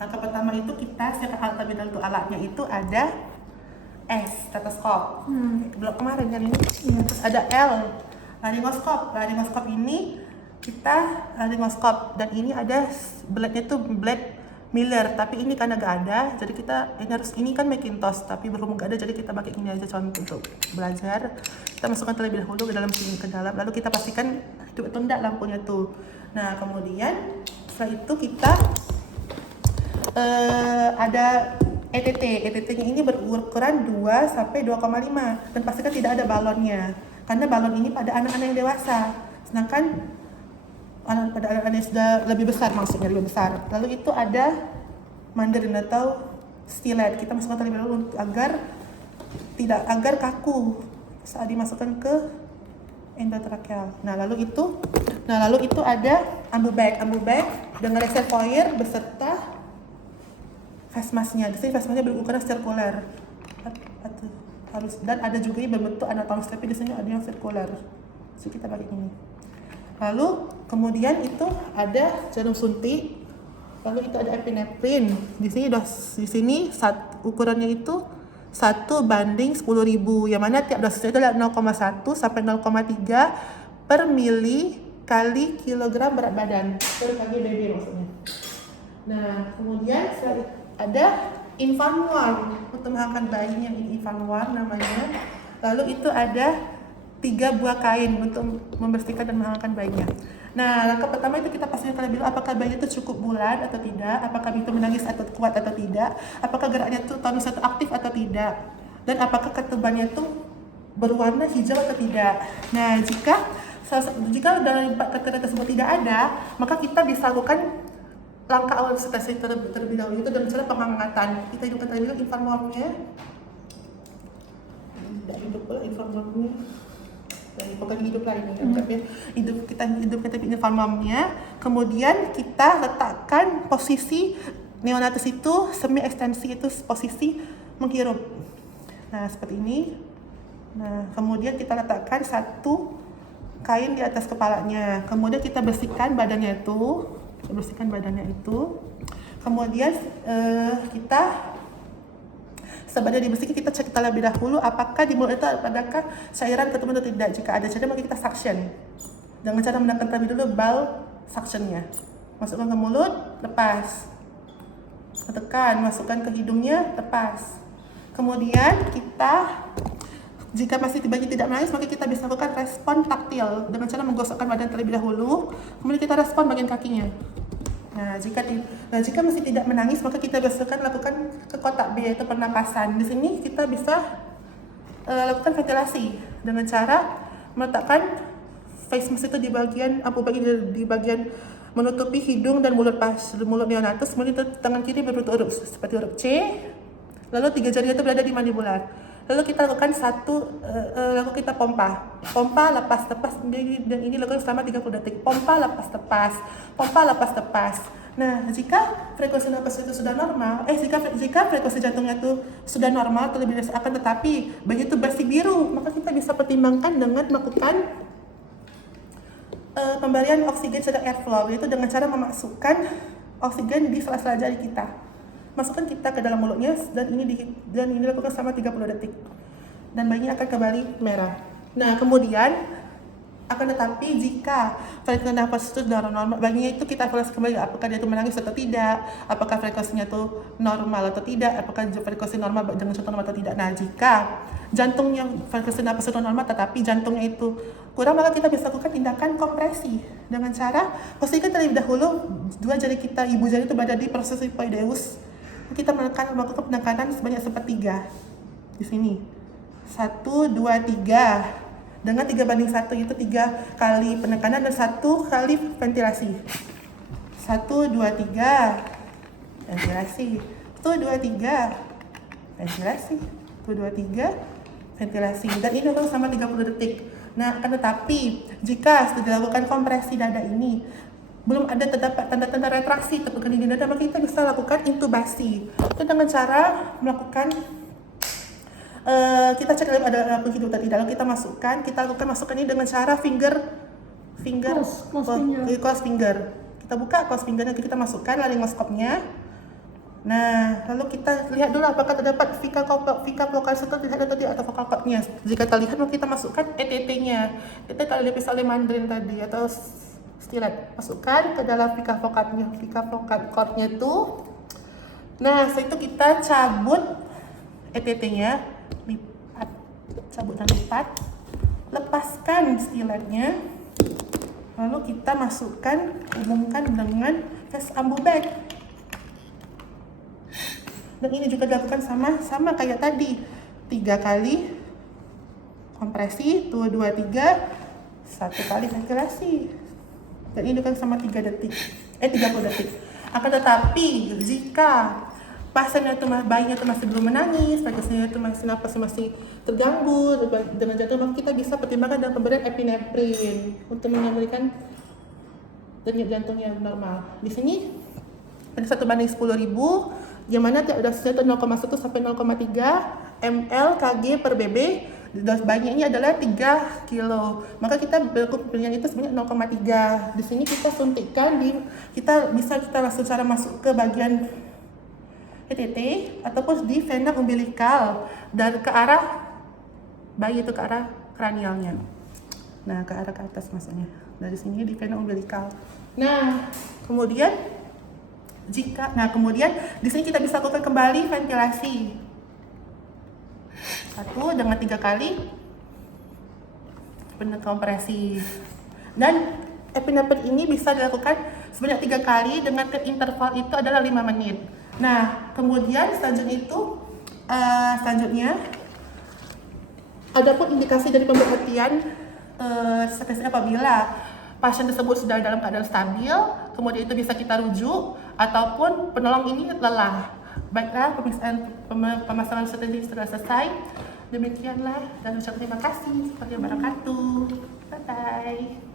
Langkah pertama itu kita siapkan alat terlebih dahulu. Alatnya itu ada stetoskop. Belum kemarin kan ini. Terus ada laryngoskop. Laryngoskop ini kita laryngoskop, dan ini ada blade-nya tuh blade Miller, tapi ini karena gak ada, jadi kita ini kan Macintosh, tapi berhubung gak ada, jadi kita pakai ini aja untuk belajar. Kita masukkan terlebih dahulu ke dalam sini, ke dalam, lalu kita pastikan hidup atau enggak lampunya tuh. Nah kemudian setelah itu kita ada ETT-nya ini berukuran 2 sampai 2,5, dan pastikan tidak ada balonnya, karena balon ini pada anak-anak yang dewasa, sedangkan pada anak-anak yang sudah lebih besar, maksudnya lebih besar. Lalu itu ada mandarin atau stilet, kita masukkan terlebih dahulu agar kaku saat dimasukkan ke endotracheal. Nah lalu itu ada ambu bag dengan reservoir beserta face mask-nya. Di sini face mask-nya berukuran sirkular. Dan ada juga yang berbentuk anatomis, tapi di sini ada yang sirkular. Jadi kita pakai ini. Lalu kemudian itu ada jarum suntik. Lalu itu ada epinephrine. Di sini ukurannya itu 1 banding 10.000, yang mana tiap dosis itu adalah 0,1 sampai 0,3 per mili kali kilogram berat badan per KGBB maksudnya. Nah kemudian ada infant warm untuk menghangatkan bayinya, ini infant warm namanya. Lalu itu ada 3 buah kain untuk membersihkan dan menghangatkan bayinya. Nah langkah pertama itu kita pastikan terlebih dahulu apakah bayi itu cukup bulat atau tidak, apakah itu menangis atau kuat atau tidak, apakah geraknya itu tonus atau aktif atau tidak, dan apakah ketubannya itu berwarna hijau atau tidak. Nah jika dari 4 kriteria tersebut tidak ada, maka kita bisa lakukan langkah awal stesi terlebih dahulu itu dengan cara penghangatan. Kita hidupkan terlebih dahulu infant warmnya. Tidak hidup pula infant warmnya. Bukan hidup lah ini, kita hidupkan infant warmnya. Kemudian kita letakkan posisi neonatus itu semi ekstensi, itu posisi menghirup. Nah seperti ini. Nah kemudian kita letakkan 1 kain di atas kepalanya. Kemudian kita bersihkan badannya itu. Kemudian kita sebagai dibersihkan, kita cek terlebih dahulu apakah di mulut itu adakah cairan ketemu atau tidak. Jika ada cairan, maka kita suction dengan cara menekan terlebih dulu bal suctionnya. Masukkan ke mulut, lepas, tekan, masukkan ke hidungnya, lepas. Kemudian kita, jika masih bayi tidak menangis, maka kita bisa lakukan respon taktil dengan cara menggosokkan badan terlebih dahulu, kemudian kita respon bagian kakinya. Nah jika masih tidak menangis, maka kita bisa lakukan ke kotak B, yaitu pernapasan. Di sini kita bisa lakukan ventilasi dengan cara meletakkan face mask itu di bagian di bagian menutupi hidung dan mulut neonatus. Kemudian tangan kiri berbentuk huruf seperti huruf C, lalu 3 jari itu berada di mandibular. Lalu kita lakukan lalu kita pompa lepas tepas, dan ini lakukan selama 30 detik. Pompa lepas tepas. Nah jika frekuensi napas itu sudah normal, jika frekuensi jantungnya itu sudah normal terlebih dahulu, tetapi begitu bersih biru, maka kita bisa pertimbangkan dengan melakukan pemberian oksigen sedang airflow, yaitu dengan cara memasukkan oksigen di sela-sela jari kita. Masukkan kita ke dalam mulutnya, dan ini dilakukan selama 30 detik, dan bayinya akan kembali merah. Nah kemudian tetapi jika frekuensi nafas itu normal, bayinya itu kita evaluasi kembali apakah dia itu menangis atau tidak, apakah frekuensinya itu normal atau tidak, apakah frekuensi normal dengan contoh normal atau tidak. Nah jika jantungnya frekuensi nafas itu normal tetapi jantungnya itu kurang, maka kita bisa lakukan tindakan kompresi dengan cara posisikan terlebih dahulu 2 jari kita, ibu jari itu berada di proses hipoideus. Kita melakukan penekanan sebanyak 1/3 di sini. 1, 2, 3 dengan 3/1, itu 3 kali penekanan dan 1 kali ventilasi. 1, 2, 3 ventilasi. 1, 2, 3 ventilasi. 1, 2, 3 ventilasi. Dan ini lakukan selama 30 detik. Nah, tetapi jika sudah dilakukan kompresi dada ini belum ada terdapat tanda-tanda retraksi tepukan di dada, maka kita bisa lakukan intubasi. Itu dengan cara melakukan kita cek ada lampu hidup atau tidak, lalu kita lakukan masukkan ini dengan cara close finger. Kita Kita buka kaos pinggang, kita masukkan laryngoscopnya. Nah, lalu kita lihat dulu apakah terdapat vika focal circle tidak ada tadi atau focal cordnya. Jika terlihat, maka kita masukkan ETT-nya. Itu kalau episode mandarin tadi atau stilet, masukkan ke dalam vika focal cordnya itu. Nah, setelah itu kita cabut ETT-nya, cabut dan lipat, lepaskan stiletnya, lalu kita masukkan, hubungkan dengan face ambu bag. Dan ini juga dilakukan sama kayak tadi, 3 kali kompresi, 2, 3, 1 kali ventilasi. Dan ini kan sama 30 detik. Akan tetapi jika pasiennya itu bayinya itu masih belum menangis, pasiennya itu masih napas masih terganggu dengan jantung, maka kita bisa pertimbangkan dalam pemberian epinefrin untuk memberikan denyut jantung yang normal. Di sini ada 1/10.000, yang mana dosisnya itu 0,1 sampai 0,3 ml kg per BB. Dos bayinya ini adalah 3 kilo. Maka kita berlaku pemberian itu sebanyak 0,3. Di sini kita suntikkan kita langsung cara masuk ke bagian ETT ataupun di vena umbilikal dari ke arah bayi itu ke arah kranialnya. Nah, ke arah ke atas maksudnya. Dari sini di vena umbilikal. Nah, kemudian di sini kita bisa lakukan kembali ventilasi. 1 dengan 3 kali kompresi. Dan epinefrin ini bisa dilakukan sebanyak 3 kali dengan interval itu adalah 5 menit. Nah, kemudian selanjutnya adapun indikasi dari pemberhentian apabila pasien tersebut sudah dalam keadaan stabil, kemudian itu bisa kita rujuk, ataupun penolong ini lelah. Baiklah, pemasangan strategi sudah selesai. Demikianlah, dan ucap terima kasih. Wassalamualaikum warahmatullahi wabarakatuh. Bye-bye.